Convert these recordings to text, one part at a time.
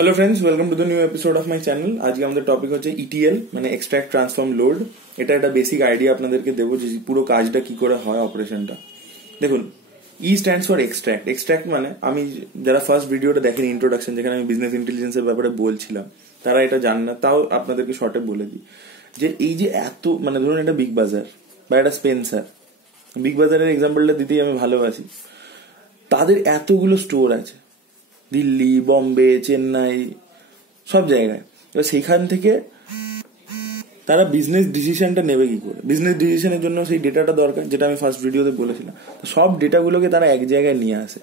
Hello friends, welcome to the new episode of my channel. আজকে আমাদের topic হচ্ছে ETL মানে এক্সট্রাক্ট ট্রান্সফর্ম লোড। এটা একটা বেসিক আইডিয়া আপনাদেরকে দেবো যে পুরো কাজটা কি করে হয়, অপারেশনটা। দেখুন, ই স্ট্যান্ডস ফর এক্সট্রাক্ট। এক্সট্রাক্ট মানে, আমি যারা ফার্স্ট ভিডিওটা দেখেন ইন্ট্রোডাকশন, যেখানে আমি বিজনেস ইন্টেলিজেন্সের ব্যাপারে বলছিলাম, তারা এটা জান না, তাও আপনাদেরকে শর্টে বলে দিই যে এই যে এত মানে ধরুন একটা বিগ বাজার বা একটা স্পেন্সার, বিগ বাজারের এক্সাম্পলটা দিতেই আমি ভালোবাসি। তাদের এতগুলো স্টোর আছে দিল্লি, বম্বে, চেন্নাই, সব জায়গায়। এবার সেইখান থেকে তারা বিজনেস ডিসিশনটা নেবে কি করে? বিজনেস ডিসিশনের জন্য সেই ডেটাটা দরকার, যেটা আমি ফার্স্ট ভিডিওতে বলেছিলাম। সব ডেটাগুলোকে তারা এক জায়গায় নিয়ে আসে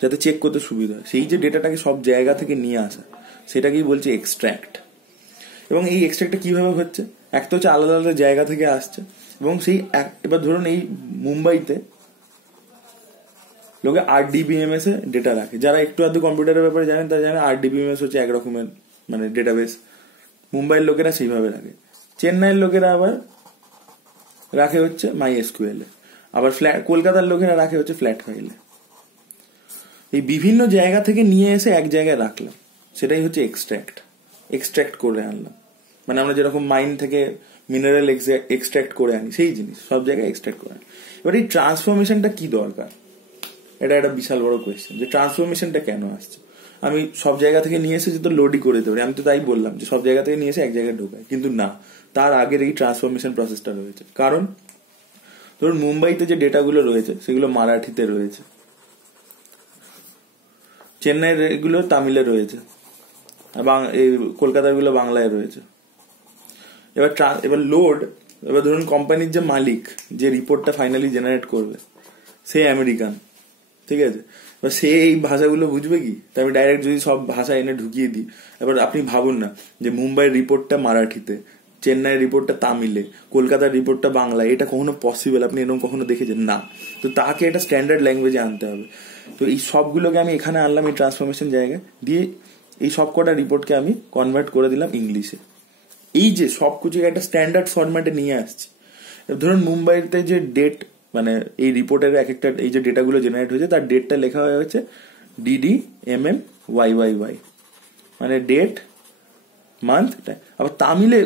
যাতে চেক করতে সুবিধা হয়। সেই যে ডেটাটাকে সব জায়গা থেকে নিয়ে আসা, সেটাকেই বলছে এক্সট্র্যাক্ট। এবং এই এক্সট্র্যাক্টটা কিভাবে হচ্ছে? একটা হচ্ছে আলাদা আলাদা জায়গা থেকে আসছে, এবং সেই এবার ধরুন এই মুম্বাইতে লোকে RDBMS এ ডেটা রাখে। যারা একটু আধটু কম্পিউটারের ব্যাপারে জানেন তারা জানেন RDBMS হচ্ছে এক রকমের মানে ডেটাবেস। মুম্বাইয়ের লোকেরা সেইভাবে রাখে। চেন্নাইয়ের লোকেরা আবার রাখে হচ্ছে MySQL এ, আবার কলকাতার লোকেরা রাখে হচ্ছে ফ্ল্যাট ফাইলে। এই বিভিন্ন জায়গা থেকে নিয়ে এসে এক জায়গায় রাখলাম, সেটাই হচ্ছে এক্সট্র্যাক্ট করে আনলাম। মানে আমরা যেরকম মাইন থেকে মিনারেল এক্সট্র্যাক্ট করে আনি, সেই জিনিস সব জায়গায় এক্সট্র্যাক্ট করে আনি। এবার এই ট্রান্সফরমেশনটা কি দরকার? এটা একটা বিশাল বড় কোয়েশ্চেন, যে ট্রান্সফরমেশনটা কেন আসছে। আমি সব জায়গা থেকে নিয়ে এসে তো লোডই করে দিতে পারি, আমি তো তাই বললাম যে সব জায়গা থেকে নিয়ে এসে এক জায়গায় ঢোকায়, কিন্তু না, তার আগের এই ট্রান্সফরমেশন প্রসেসটা রয়েছে। কারণ ধরুন মুম্বাইতে যে ডেটাগুলো রয়েছে সেগুলো মারাঠিতে রয়েছে, চেন্নাইয়ের এগুলো তামিলে রয়েছে, এই কলকাতার গুলো বাংলায় রয়েছে। এবার লোড, এবার ধরুন কোম্পানির যে মালিক, যে রিপোর্টটা ফাইনালি জেনারেট করবে, সে আমেরিকান, ঠিক আছে? এবার সে এই ভাষাগুলো বুঝবে কি? তাই আমি ডাইরেক্ট যদি সব ভাষা এনে ঢুকিয়ে দিই, এবার আপনি ভাবুন না যে মুম্বাইয়ের রিপোর্টটা মারাঠিতে, চেন্নাইয়ের রিপোর্টটা তামিলে, কলকাতার রিপোর্টটা বাংলায়, এটা কখনো পসিবল? আপনি এরকম কখনো দেখেছেন? না। তো তাকে এটা স্ট্যান্ডার্ড ল্যাঙ্গুয়েজে আনতে হবে। তো এই সবগুলোকে আমি এখানে আনলাম এই ট্রান্সফরমেশন জায়গায় দিয়ে, এই সব কটা রিপোর্টকে আমি কনভার্ট করে দিলাম ইংলিশে। এই যে সব কিছু একটা স্ট্যান্ডার্ড ফরম্যাটে নিয়ে আসছি। ধরুন মুম্বাইতে যে ডেট, মানে এই রিপোর্টের এক একটা এই যে ডেটাগুলো জেনারেট হয়েছে তার ডেটটা লেখা হয়েছে DDMMYYY, মানে ডেট, মান্থ। আবার তামিলে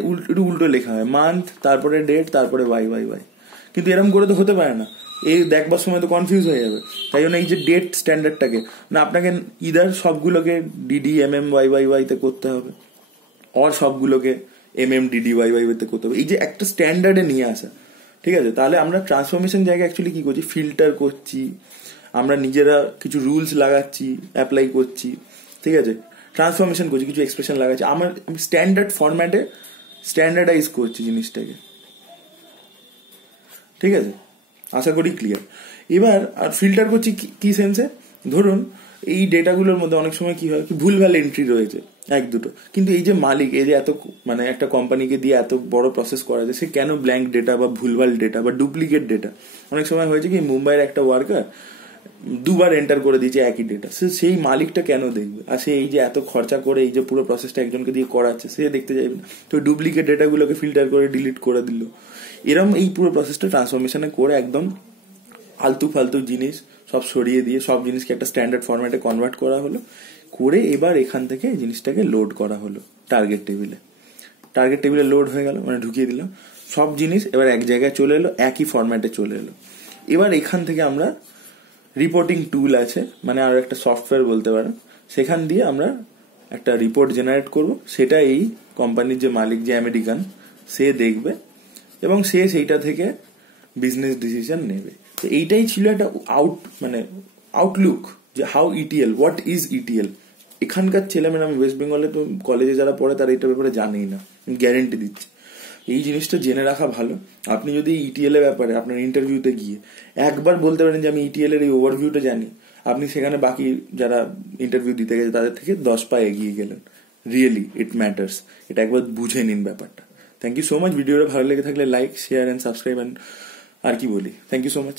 উল্টো লেখা হয়, মান্থ তারপরে ডেট তারপরে YYY। কিন্তু এরকম করে তো হতে পারে না, এই দেখবার সময় তো কনফিউজ হয়ে যাবে। তাই জন্য এই যে ডেট স্ট্যান্ডার্ডটাকে না, আপনাকে ইদার সবগুলোকে DDMMYYY তে করতে হবে, আর সবগুলোকে MMDDYY তে করতে হবে। এই যে একটা স্ট্যান্ডার্ডে নিয়ে আসা, ঠিক আছে? তাহলে আমরা ট্রান্সফরমেশন জায়গায় অ্যাকচুয়ালি কি করছি? ফিল্টার করছি, আমরা নিজেরা কিছু রুলস লাগাচ্ছি, অ্যাপ্লাই করছি, ঠিক আছে? ট্রান্সফরমেশন করছি, কিছু এক্সপ্রেশন লাগাচ্ছি, আমি স্ট্যান্ডার্ড ফরম্যাটে স্ট্যান্ডার্ডাইজ করছি জিনিসটাকে, ঠিক আছে? আশা করি ক্লিয়ার। এবার আর ফিল্টার করছি কি সেন্সে? ধরুন এই ডেটাগুলোর মধ্যে অনেক সময় কি হয়, কি ভুলভাল এন্ট্রি রয়েছে এক দুটো, কিন্তু এই যে মালিক, এই যে এত মানে একটা কোম্পানিকে দিয়ে এত বড় প্রসেস করা যায়, সে কেন ব্ল্যাঙ্ক ডেটা বা ভুলভাল ডেটা বা ডুপ্লিকেট ডেটা? অনেক সময় হয়েছে কি, মুম্বাইয়ের একটা ওয়ার্কার দুবার এন্টার করে দিয়েছে একই ডেটা, সেই মালিকটা কেন দেখবে? আর সে এই যে এত খরচা করে এই যে পুরো প্রসেসটা একজনকে দিয়ে করাচ্ছে, সে দেখতে চাইবে না। তো ডুপ্লিকেট ডেটাগুলোকে ফিল্টার করে ডিলিট করে দিল। এরকম এই পুরো প্রসেসটা ট্রান্সফরমেশনে করে একদম আলতু ফালতু জিনিস সব সরিয়ে দিয়ে সব জিনিসকে একটা স্ট্যান্ডার্ড ফরম্যাটে কনভার্ট করা হলো, করে এবার এখান থেকে জিনিসটাকে লোড করা হলো টার্গেট টেবিলে লোড হয়ে গেল, মানে ঢুকিয়ে দিলাম সব জিনিস। এবার এক জায়গায় চলে এলো, একই ফরম্যাটে চলে এলো। এবার এখান থেকে আমরা রিপোর্টিং টুল আছে, মানে আরো একটা সফটওয়্যার বলতে পারেন, সেখান দিয়ে আমরা একটা রিপোর্ট জেনারেট করব। সেটা এই কোম্পানির যে মালিক, যে আমেরিকান, সে দেখবে এবং সে সেইটা থেকে বিজনেস ডিসিশন নেবে। তো এইটাই ছিল একটা আউটলুক যে how ETL, what is ETL. এখানকার ছেলেমেয়েরা, ওয়েস্ট বেঙ্গলে তো কলেজে যারা পড়ে তারা এটার ব্যাপারে জানেই না, গ্যারেন্টি দিচ্ছি। এই জিনিসটা জেনে রাখা ভালো। আপনি যদি ইটিএল এর ব্যাপারে আপনার ইন্টারভিউতে গিয়ে একবার বলতে পারেন যে আমি ইটিএল এর এই ওভারভিউটা জানি, আপনি সেখানে বাকি যারা ইন্টারভিউ দিতে গেছে তাদের থেকে 10 পা এগিয়ে গেলেন। Really it matters. এটা একবার বুঝে নিন ব্যাপারটা। Thank you so much. ভিডিওটা ভালো লেগে থাকলে লাইক, শেয়ার এন্ড সাবস্ক্রাইব, আর কি বলি, থ্যাংক ইউ সো মাচ।